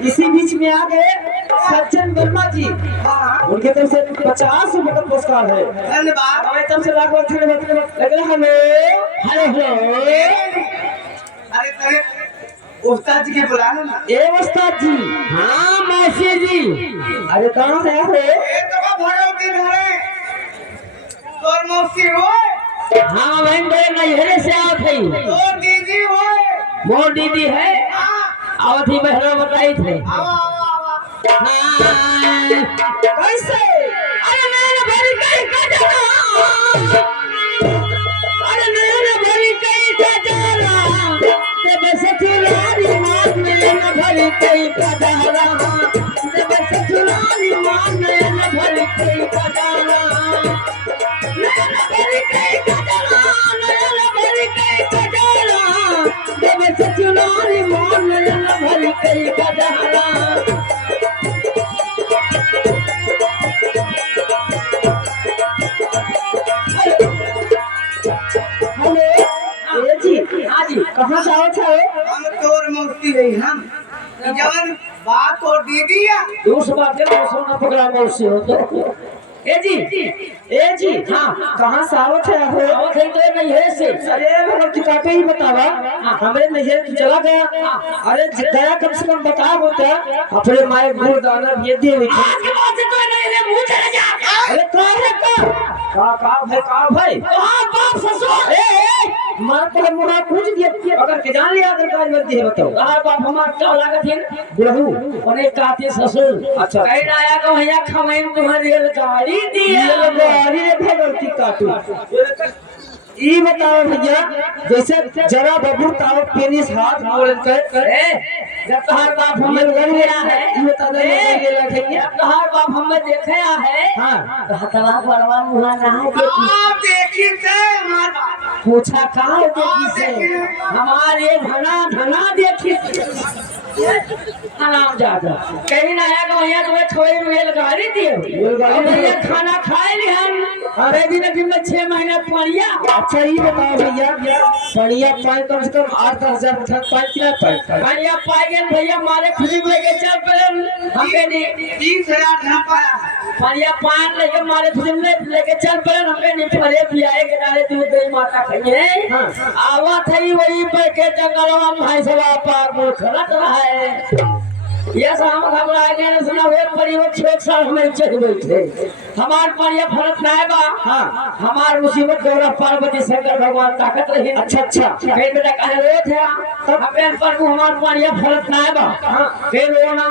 इसी बीच में आ गए सज्जन वर्मा जी। उनके तरफ से 50 रुपए का पुरस्कार है। धन्यवाद। हमें तरफ से लाख धन्यवाद। Hello hello hello. अरे तेरे उस्ताद जी के बुलाना ना। ए उस्ताद जी। हाँ मौसी जी। अरे कहाँ से हो? ये तो भगवती घरे। तोर मौसी हो? हाँ बहन बहन नैहरे से आवत है। तोर दीदी हो? मोर दीदी है। आवत ही बहरा बताई थे। कैसे? अरे मैंने भरी कहीं का जाना। अरे मैंने भरी कहीं का जाना। ते बस चुरारी मान मैंने भरी कहीं का जाना। ते बस चुरारी मान मैंने भरी कहीं का जाना। मैंने भरी कहीं का जाना। मैंने भरी कहीं का जाना। ते बस चुरारी मान मैंने भरी कहीं का जाना। कहाँ से आवत है? हम तोर मौसी रही हम जवन बात और दीदी या दूसरी बात है तो सोना पकड़ा मौसी हो तो ए जी हाँ कहाँ से आवत है? आवत है तो नैहरे से। अरे मतलब तू काटे ही बतावा। हमारे नैहरे तू चला गया। अरे गया कम से कम बता बोता अपने माए गुड़ दाना ये दे हुई थी। अरे का भाई बाप ससुर मार पर मुड़ा पूछ दिया अगर के जान लिया अगर काज मत है बताओ। बाप हमार क्या लागत है बुढ़ऊ और एक काते ससुर। अच्छा कहीं आया तो भैया खमैन तुम्हारी गाड़ी दिया गाड़ी रे भगवती काटू। ई बताओ भैया जैसे जरा बबू ताव पेनिस हाथ बोल कर जब तहार बाप हमें लग गया है ई बता दे ये लखैया तहार बाप हमें देखया है। हां तो हतवा परवा मुहा ना देखी देखी से हमार बाप पूछा कहां देखी से हमारे धना देखी आराम ज्यादा कहीं ना आया तो यहाँ तुम्हें थोड़ी रेल गाड़ी दिए भैया खाना खाए नहीं हम। अरे दिन में 6 महीने पड़िया। अच्छा ये बताओ भैया पड़िया पाए कम से कम 8-10 हजार पाए कितना पाए पड़िया पाए गए भैया हमारे खुशी लेके चल पड़े हमके नहीं 30,000 ना पाया पड़िया पान लेके हमारे खुशी लेके चल पड़े हमके नहीं पड़े पियाए के नारे दूध दही माता खाइए। आवा थई वही पे के जंगलवा में भाई सवा पार मुड़ खलत रहा है। ये शाम खबर आ गया ना सुना वे परिवार 6 साल हमें चल बैठे हमार पर ये फर्क ना है बा। हां हमार मुसीबत गौरा पार्वती शंकर भगवान ताकत रही। अच्छा कहीं बेटा कहे रो थे तब अपन पर हमार पर ये फर्क ना है बा। फिर रो ना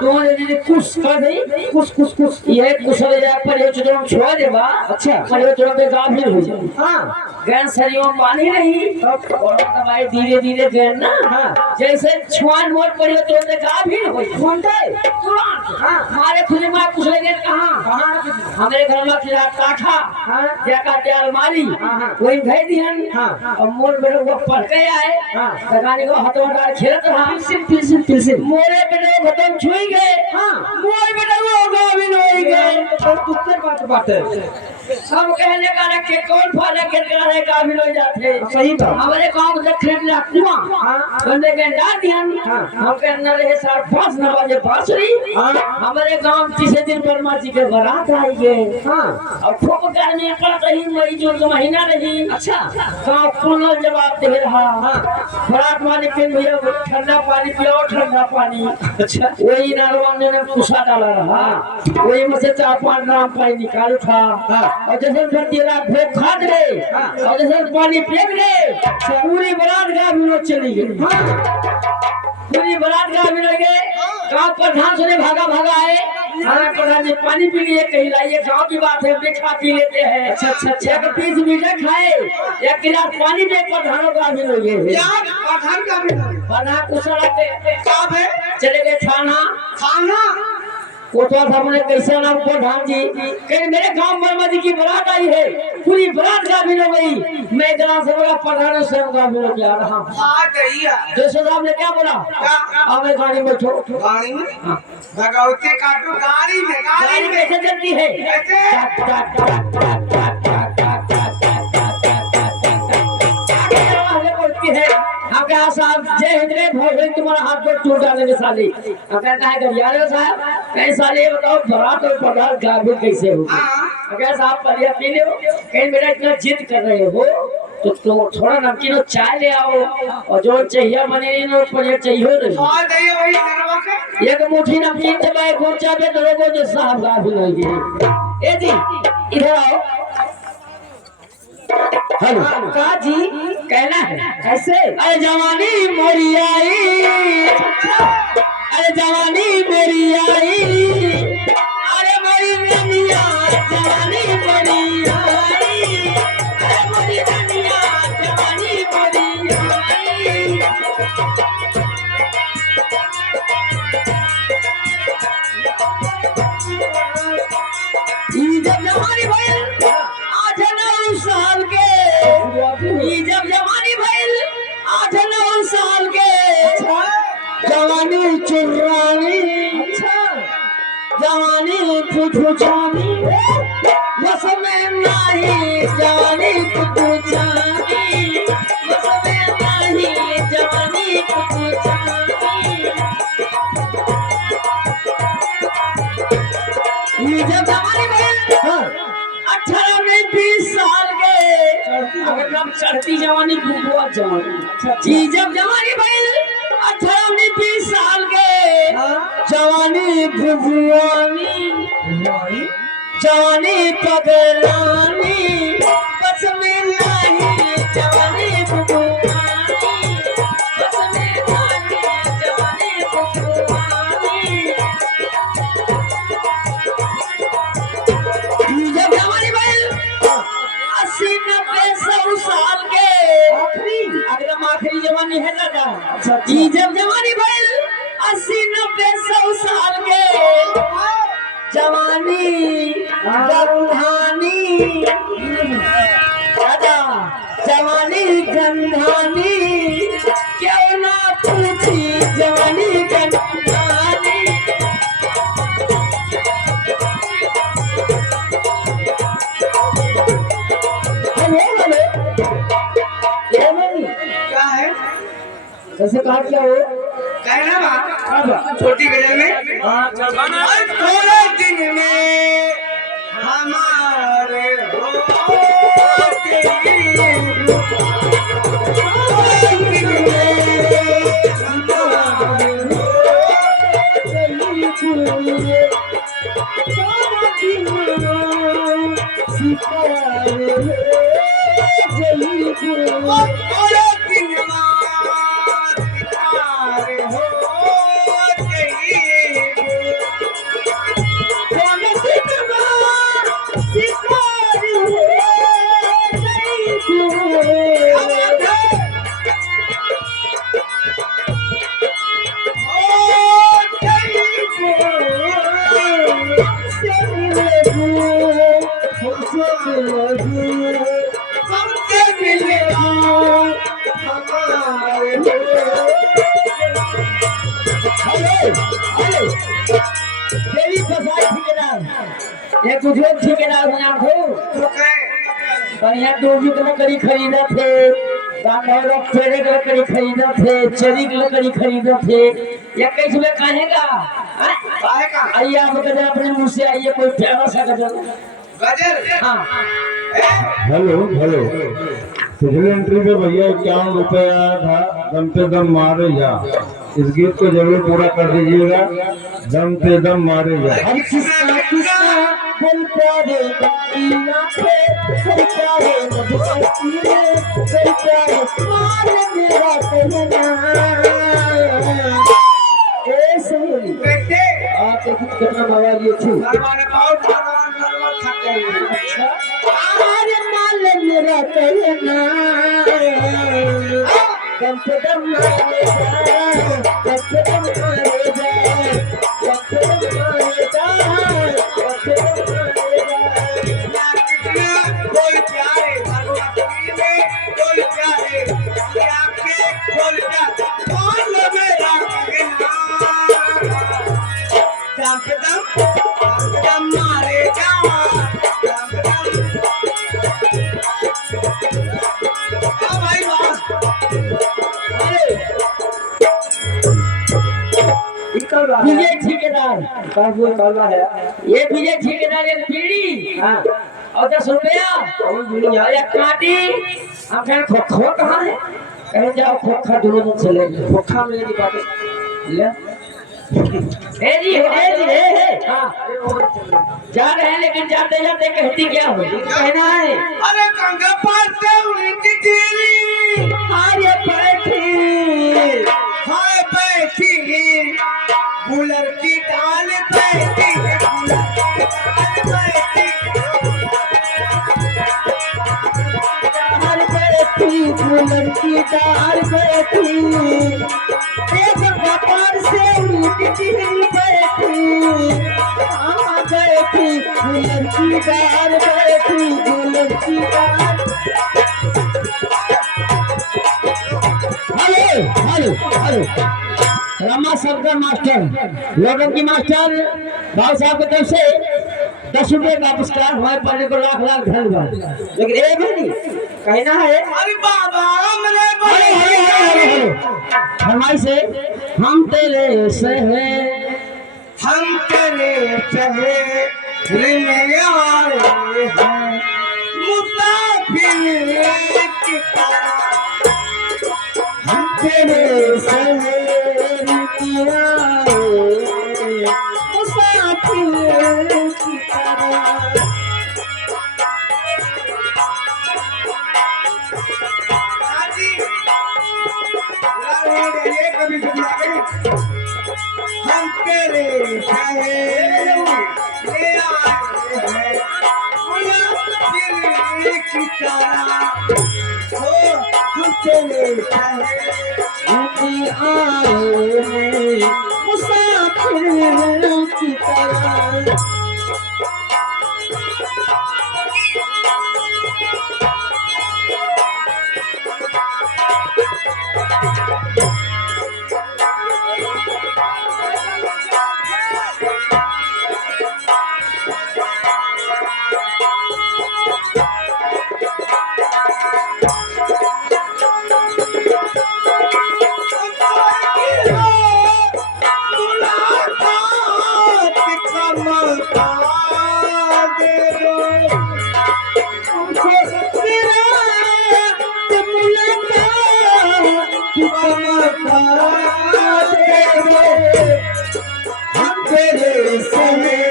तो दीदी कुछ कर दई कुछ ये कुशल जाए पर ये जो छोड़ दे बा। अच्छा पर ये जो गाभिन हो जाए। हां गैन शरीर में पानी नहीं और दवाई धीरे धीरे देना। हां जैसे छुआन मोर पड़ियो तो गाभिन हो भाई कौन थे तुरंत हां हमारे खुले में पूछ लेंगे कहां हमारे घर में खिला काठा हां जका के अलमारी कोई भेज दिहन हां और मोर बेटे वो पढ़ के आए हां सगानी को हथवा डाल खेलत रहा फिर मोरे बेटे को खत्म छुई गए हां मोर बेटे वो गाविन होई गए तो तुक्कर बात सब कहने का ना के कौन फाले के करे काबिल हो जाते सही बात हमारे गांव से खरीद ला कुआं बंदे के डाल दिहन हम के अंदर रहे 5:30 बजे बांसुरी हमारे गांव तीसरे दिन वर्मा जी के बारात आई गए और खूब गर्मी पड़ रही मई जून का महीना रही अच्छा गांव पूर्ण जवाब दे रहा बारात वाले के भैया ठंडा पानी पियो ठंडा पानी अच्छा वही नारवा ने पूछा डाला रहा वही में से 4-5 ग्राम पानी निकाल था और जैसे फिर तेरा भूख खा दे और जैसे पानी फेंक दे पूरी बारात गाँव चली गई पूरी बारात गाँव मिल गए गाँव प्रधान सुने भागा भागा आए हमारा प्रधान जी पानी पी लिए कहीं लाइए गाँव की बात है हम खा पी लेते हैं अच्छा अच्छा अच्छा 30 मीठा खाए एक गिलास पानी में प्रधानों का मिल गए प्रधान का प्रधान कुछ चले गए खाना कोटवा साहब ने कैसे नाम प्रधान जी कहीं मेरे गांव वर्मा जी की बारात आई है पूरी बारात का भी गई मैं ग्राम सभा प्रधान स्वयं का भी जा रहा हूँ जोशी साहब ने क्या बोला हमें गाड़ी में बैठो गाड़ी में भगवती काटो गाड़ी में कैसे चलती है क्या साहब जय हिंद रे भोले तुम्हारा हाथ जोड़ टूट जाने के साली कहता है गलियारे साहब कहीं साले बताओ बारात और पदार्थ गायब कैसे होगी क्या साहब पलिया पी लो कहीं मेरा इतना जिद कर रहे हो तो थोड़ा नमकीन और चाय ले आओ और जो चाहिए बने नहीं पलिया चाहिए एक मुट्ठी नमकीन दबाए गोचा पे दरोगो जो साहब गायब होगी ए जी इधर आओ हेलो का जी कहना है कैसे अरे जवानी मोरी आई अरे जवानी मेरी आई अरे मोरी दुनिया जवानी मोरी आई अरे मोरी दुनिया जवानी मोरी आई जब जवानी भइल जब जवानी भइल 8-9 साल के जवानी चुरानी जवानी फुफुचानी बस में नहीं जवानी फुफुचानी बस में नहीं जवानी फुफुचानी जब जवानी भइल 18-20 साल अगर नाम चढ़ती जवानी बुबुआ जवानी जी जब जवानी भइल 18-20 साल के जवानी बुबुआनी जवानी पगलानी बस में नहीं जवानी बुबुआनी बस में नहीं जवानी बुबुआनी जब जवानी भइल 80-90 साल के आखिरी जवानी है दादा जी जब जवानी भइल 80-90 साल के जवानी गंधानी दादा जवानी गंधानी क्यों ना पूछी जवानी गंधानी कैसे काट क्या हो कहना बा छोटी गले में थोड़े दिन में हमारे हेलो देवी फसाई ठेकेदार ये कुछ लोग ठेकेदार बना हो बढ़िया डोबी की लकड़ी खरीदा थे गांडौरा पेड़े की लकड़ी खरीदा थे चेरी की लकड़ी खरीदा थे ये कैसे में कहेगा आइए आप गजल अपने मुंह से आइए कोई प्यारा सा गजल गजल हाँ हेलो हेलो पिछले एंट्री पे भैया 51 रुपए आया था दम पे दम मारे जा। इस गीत को जरूर पूरा कर दीजिएगा। दम पे दम मारे जा। हरे कृष्णा कृष्णा बोल प्यारे बंदीना पे बोल प्यारे मधुमस्ती में बोल प्यारे मार मेरा कहना ऐसे ही बेटे आप एक कितना मवाली थी हमारे बहुत नरवा थक गए अच्छा अरे माल मेरा कहना दम पे दम मारे जा दम पे दम मारे जा दम पे दम मारे जा दम पे दम मारे जा कोई प्यारे भगवती में कोई प्यारे आंखें खोल कर कौन मेरा कहना दम मारे जा भाई विजय ठेकेदार कौन है ये विजय ठेकेदार एक बीड़ी हाँ और 10 रुपया और एक काटी हम कहें खोखो कहाँ है कहीं जाओ खोखा दोनों दिन चले खोखा मेरी बात ले ए जी हाँ जा रहे हैं लेकिन जाते जाते कहती क्या हो कहना है अरे गंगा पार से उनकी तेरी अरे बैठी हाय बैठी गुलर की डाल बैठी गुलर की डाल बैठी एक व्यापार से उनकी बैठी हाँ बैठी गुलर की डाल बैठी गुलर की डाल hello hello Rama Shankar master लोगों की मास्टर भाव साहब की तरफ से 10 रुपए का पुरस्कार हमारे पढ़ने को लाख लाख धन्यवाद लेकिन एक भी नहीं कहना है अरे बाबा हमरे फरमाई से हम तेरे सहे हम तेरे शहर में आए हैं मुसाफिर की तरह हम तेरे शहर में आए मुसाफिर की तरह कभी हम तेरे शहर में आए हैं मुसाफिर की तरह ओ हम तेरे शहर में आए मुसाफिर की तरह हम तेरे शहर में आए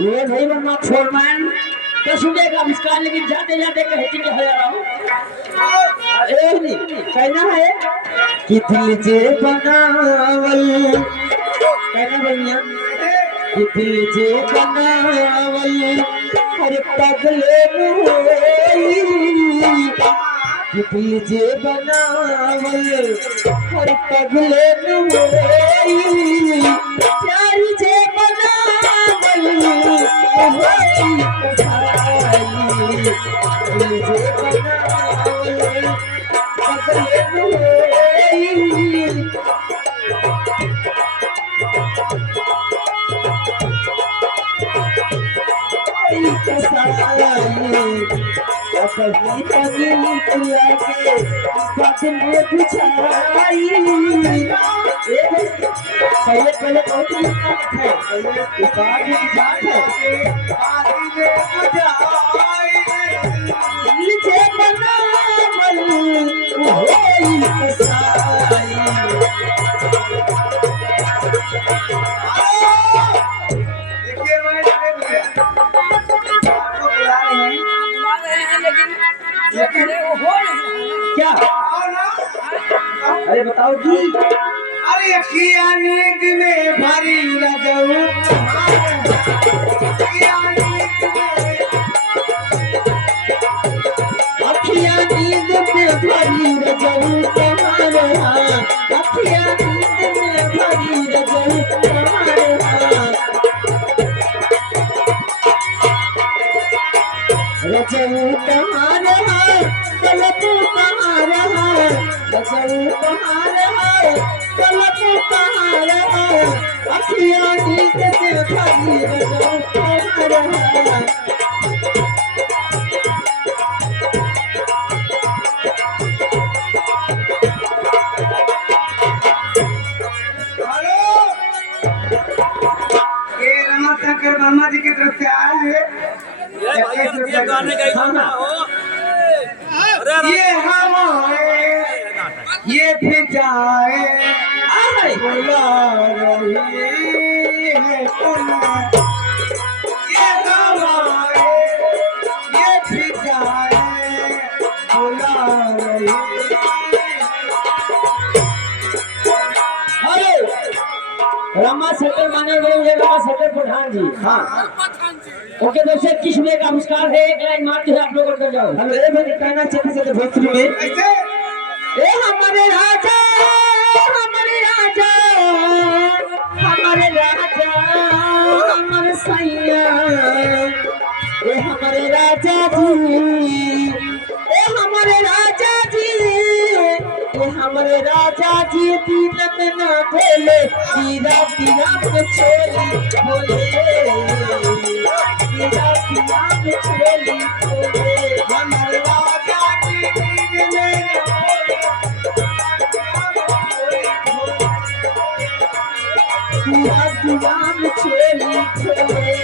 ये नहीं बनना फोरमैन तो सुनेगा आविष्कार लेकिन जाते जाते कहती कि हजारों कहना है कि दिल जे बनावल कहना भैया कि दिल जे बनावल हर पगले में कि दिल जे बनावल बनावल हर पगले नुई प्यारी जे बनावल होई कसाई दिल जे बनावल पगले नुई कभी कभी लगे बात में बुझाई पहले पहले बहुत मिठास है पहले बाद में बुझात है आदि में बुझाई नीचे बनावल होई कसाई देखिए भाई क्या अरे बताओ जी अरे अखिया नींद में भरी रजऊ अखिया नींद में भरी रजऊ तुम्हारा अखिया नींद में भरी रजऊ तुम्हारा रजऊ तुम्हारा पलकू कहाँ रहा रजऊ कहाँ रहा पलकू कहाँ रहा अखियाँ नींद में भरी रजऊ कहाँ रहा ये रमाशंकर वर्मा जी की तरफ से आया है ये गाने का गाना हो ये हवाएं ये फिजाएं बुला रही है तुम्हें ये हवाएं ये फिजाएं बुला रही रमा शंकर माने हुए रमा शंकर प्रधान जी। हाँ ओके दोस्तों किस्म का नमस्कार है एक लाइन मारते हुए आप लोग कर जाओ। हेलो ये मैंने कहना चाहती है भोजपुरी में ए हमारे राजा हमारे राजा हमारे राजा हमारे सैया ए हमारे राजा जी ए हमारे राजा जी ए हमारे राजा जी दिन में ना बोले पीरा पीरा में छोली बोले पीरा पीरा में छोली बोले हमारे राजा जी दिन में पीरा पीरा में छोली बोले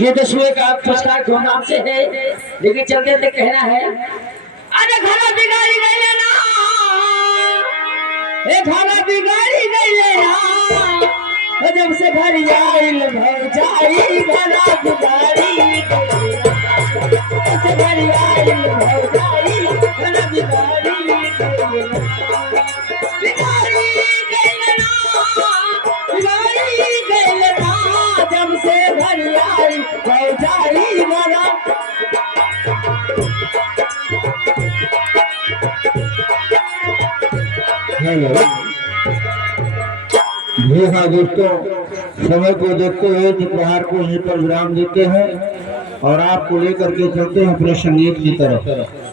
ये दसवें का पुरस्कार धूमधाम से है लेकिन चलते चलते कहना है अरे घरा बिगाड़ी गई ना ए घरा बिगाड़ी गई ना जब से घर आइल भर जाई घरा बिगाड़ी गई से घर आइल भर जाई घरा बिगाड़ी गई बिगाड़ी गई ना जब से घर आई जाई घरा हेलो जी हाँ दोस्तों, समय को देखते हुए दोपहर को यहीं पर विराम देते हैं और आपको लेकर के चलते हैं अपने संगीत की तरफ।